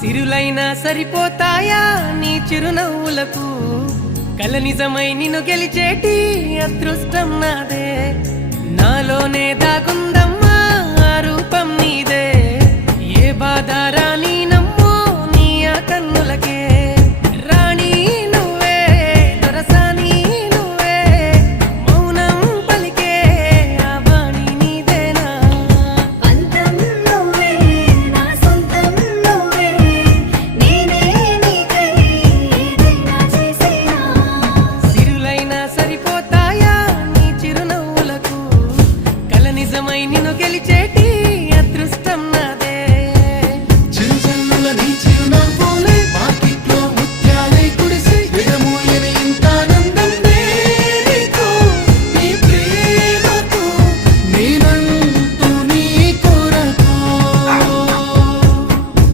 సిరులైనా సరిపోతాయా నీ చిరునవ్వులకు కల నిజమై నిన్ను గెలిచేటి అదృష్టం నాదే నాలోనే దాగుందమ్మా ఆ రూపం నీదే ఏ బాధ రాని